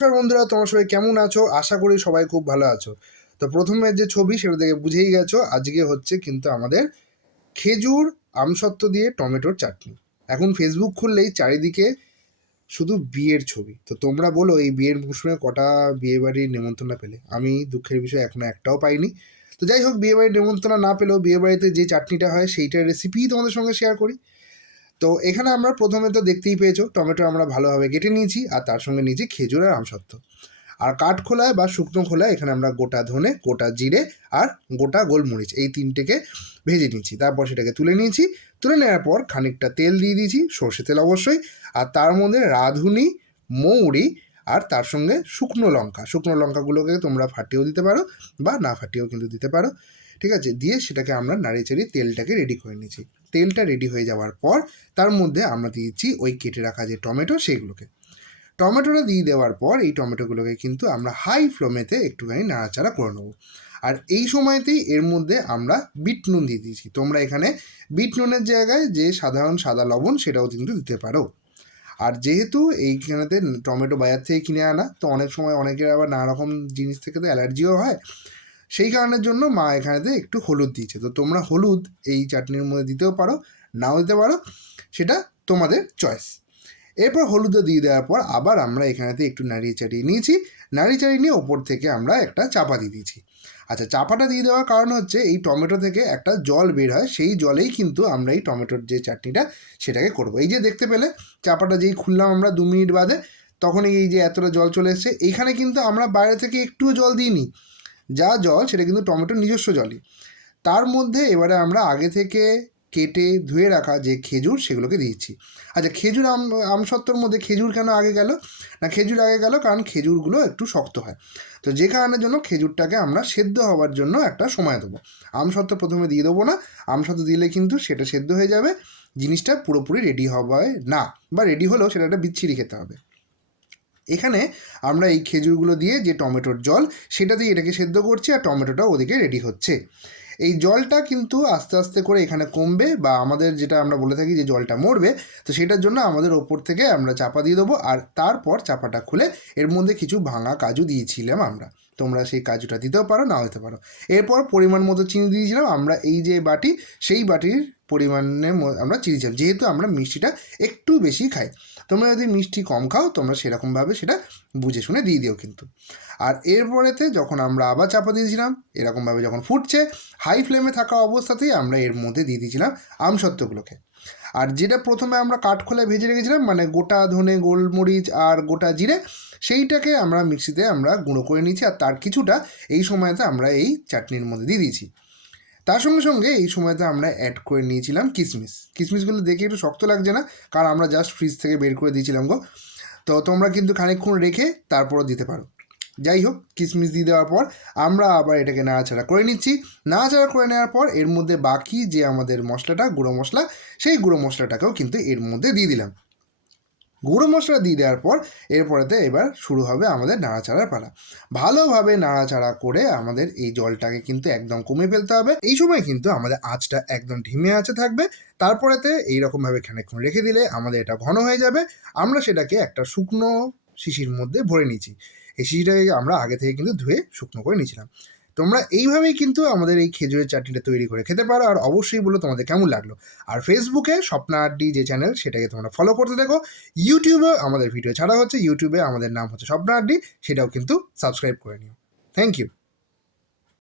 নমস্কার বন্ধুরা, তোমার সবাই কেমন আছো? আশা করি সবাই খুব ভালো আছো। তো প্রথমে যে ছবি, সেটা দেখে বুঝেই গেছো, আজকে হচ্ছে কিন্তু আমাদের খেজুর আমসত্ত্ব দিয়ে টমেটোর চাটনি। এখন ফেসবুক খুললেই চারিদিকে শুধু বিয়ের ছবি। তো তোমরা বলো, এই বিয়ের মৌসুমে কটা বিয়ে বাড়ির নেমন্তন্ন পেলে? আমি দুঃখের বিষয় এখনও একটাও পাইনি। তো যাই হোক বিয়ে বাড়ির নেমন্তন্ন না পেলেও বিয়ে বাড়িতে যে চাটনিটা হয়, সেইটার রেসিপিই তোমাদের সঙ্গে শেয়ার করি। তো এখানে আমরা প্রথমে তো দেখতেই পেয়েছ, টমেটো আমরা ভালোভাবে কেটে নিয়েছি আর তার সঙ্গে নিয়েছি খেজুর আর আমসত্ত্ব। আর কাঠখোলায় বা শুকনো খোলায় এখানে আমরা গোটা ধনে, গোটা জিরে আর গোটা গোলমরিচ এই তিনটেকে ভেজে নিয়েছি। তারপর সেটাকে তুলে নিয়েছি। তুলে নেওয়ার পর খানিকটা তেল দিয়ে দিয়েছি সর্ষে তেল অবশ্যই। আর তার মধ্যে রাঁধুনি, মৌরি আর তার সঙ্গে শুকনো লঙ্কা। শুকনো লঙ্কাগুলোকে তোমরা ফাটিয়েও দিতে পারো বা না ফাটিয়েও কিন্তু দিতে পারো। ঠিক আছে, দিয়ে সেটাকে আমরা নাড়িয়ে চাড়িয়ে তেলটাকে রেডি করে নিয়েছি। তেলটা রেডি হয়ে যাওয়ার পর তার মধ্যে আমরা দিয়েছি ওই কেটে রাখা যে টমেটো সেগুলোকে। টমেটোটা দিয়ে দেওয়ার পর এই টমেটোগুলোকে কিন্তু আমরা হাই ফ্লেমেতে একটুখানি নাড়াচাড়া করে নেব। আর এই সময়তেই এর মধ্যে আমরা বিট নুন দিয়ে দিয়েছি। তোমরা এখানে বিট নুনের জায়গায় যে সাধারণ সাদা লবণ সেটাও কিন্তু দিতে পারো। আর যেহেতু এইখানেতে টমেটো বাজার থেকে কিনে আনা, তো অনেক সময় অনেকের আবার নানা রকম জিনিস থেকে তো অ্যালার্জিও হয়। সেই কারণের জন্য মা এখানেতে একটু হলুদ দিয়েছে। তো তোমরা হলুদ এই চাটনির মধ্যে দিতেও পারো, নাও দিতে পারো, সেটা তোমাদের চয়েস এরপর হলুদও দিয়ে দেওয়ার পর আবার আমরা এখানেতে একটু নাড়িয়ে চাড়িয়ে নিয়েছি। নাড়িয়ে চাড়িয়ে নিয়ে ওপর থেকে আমরা একটা চাপা দিয়ে দিয়েছি। আচ্ছা চাপাটা দিয়ে দেওয়ার কারণ হচ্ছে এই টমেটো থেকে একটা জল বের হয়, সেই জলেই কিন্তু আমরা এই টমেটোর যে চাটনিটা সেটাকে করব। এই যে দেখতে পেলে, চাপাটা যেই খুললাম আমরা দু মিনিট বাদে তখন এই যে এতটা জল চলে এসছে। এইখানে কিন্তু আমরা বাইরে থেকে একটুও জল দিইনি। যা জল সেটা কিন্তু টমেটোর নিজস্ব জলই। তার মধ্যে এবারে আমরা আগে থেকে কেটে ধুয়ে রাখা যে খেজুর সেগুলোকে দিয়েছি। আচ্ছা খেজুর আম আমসত্ত্বর মধ্যে খেজুর কেন আগে গেল? না, খেজুর আগে গেল কারণ খেজুরগুলো একটু শক্ত হয়। তো যে কারণের জন্য খেজুরটাকে আমরা সেদ্ধ হওয়ার জন্য একটা সময় দেবো। আমসত্ত্ব প্রথমে দিয়ে দেবো না। আমসত্ত্ব দিলে কিন্তু সেটা সেদ্ধ হয়ে যাবে। জিনিসটা পুরোপুরি রেডি হবে না বা রেডি হলেও সেটা একটা বিচ্ছিরি খেতে হবে। এখানে আমরা এই খেজুরগুলো দিয়ে যে টমেটোর জল সেটা দিয়ে এটাকে সেদ্ধ করছি আর টমেটোটা ওদিকে রেডি হচ্ছে। এই জলটা কিন্তু আস্তে আস্তে করে এখানে কমবে বা আমাদের যেটা আমরা বলে থাকি যে জলটা মরবে, তো সেটার জন্য আমাদের ওপর থেকে আমরা চাপা দিয়ে দেবো আর তারপর চাপাটা খুলে এর মধ্যে কিছু ভাঙা কাজু দিয়েছিলাম আমরা। তোমরা সেই কাজুটা দিতেও পারো নাও দিতে পারো। এরপর পরিমাণ মতো চিনি দিয়েছিলাম, আমরা এই যে বাটি, সেই বাটির পরিমাণে আমরা চিনি দিয়েছিলাম যেহেতু আমরা মিষ্টিটা একটু বেশি খাই, তোমরা যদি মিষ্টি কম খাও, তোমরা সেরকমভাবে সেটা বুঝে শুনে দিয়ে দিও কিন্তু। আর এরপরেতে যখন আমরা আবার চাপা দিয়েছিলাম, এরকমভাবে যখন ফুটছে হাই ফ্লেমে থাকা অবস্থাতেই আমরা এর মধ্যে দিয়ে দিয়েছিলাম আমসত্ত্বগুলোকে। আর যেটা প্রথমে আমরা কাঠখোলায় ভেজে রেখেছিলাম মানে গোটা ধনে, গোলমরিচ আর গোটা জিরে, সেইটাকে আমরা মিক্সিতে আমরা গুঁড়ো করে নিয়েছি, আর তার কিছুটা এই সময়তে আমরা এই চাটনির মধ্যে দিয়ে দিয়েছি। তার সঙ্গে সঙ্গে এই সময়তে আমরা অ্যাড করে নিয়েছিলাম কিসমিস। কিশমিশগুলো দেখে একটু শক্ত লাগছে না, কারণ আমরা জাস্ট ফ্রিজ থেকে বের করে দিয়েছিলাম গো। তো তোমরা কিন্তু খানিকক্ষণ রেখে তারপরও দিতে পারো। যাই হোক কিশমিশ দিয়ে দেওয়ার পর আমরা আবার এটাকে নাড়াচাড়া করে নিচ্ছি। নাড়াচাড়া করে নেওয়ার পর এর মধ্যে বাকি যে আমাদের মশলাটা, গুঁড়ো মশলা, সেই গুঁড়ো মশলাটাকেও কিন্তু এর মধ্যে দিয়ে দিলাম। গুঁড়ো মশলা দিয়ে দেওয়ার পর এরপরেতে এবার শুরু হবে আমাদের নাড়াচাড়ার পালা। ভালোভাবে নাড়াচাড়া করে আমাদের এই জলটাকে কিন্তু একদম কমে ফেলতে হবে। এই সময় কিন্তু আমাদের আঁচটা একদম ঢিমে আছে থাকবে। তারপরেতে এইরকমভাবে খানিকক্ষণ রেখে দিলে আমাদের এটা ঘন হয়ে যাবে। আমরা সেটাকে একটা শুকনো শিশির মধ্যে ভরে নিয়েছি। এই শিশিটাকে আমরা আগে থেকে কিন্তু ধুয়ে শুকনো করে নিয়েছিলাম। তোমরা এইভাবেই কিন্তু আমাদের এই খেজুরের চাটনিটা তৈরি করে খেতে পারো, আর অবশ্যই বলো তোমাদের কেমন লাগল। আর ফেসবুকে স্বপ্না আড্ডি যে চ্যানেল সেটাকে তোমরা ফলো করতে দেখো। ইউটিউবে আমাদের ভিডিও ছাড়া হচ্ছে ইউটিউবে আমাদের নাম হচ্ছে স্বপ্না আড্ডি সেটাও কিন্তু সাবস্ক্রাইব করে নিও। Thank you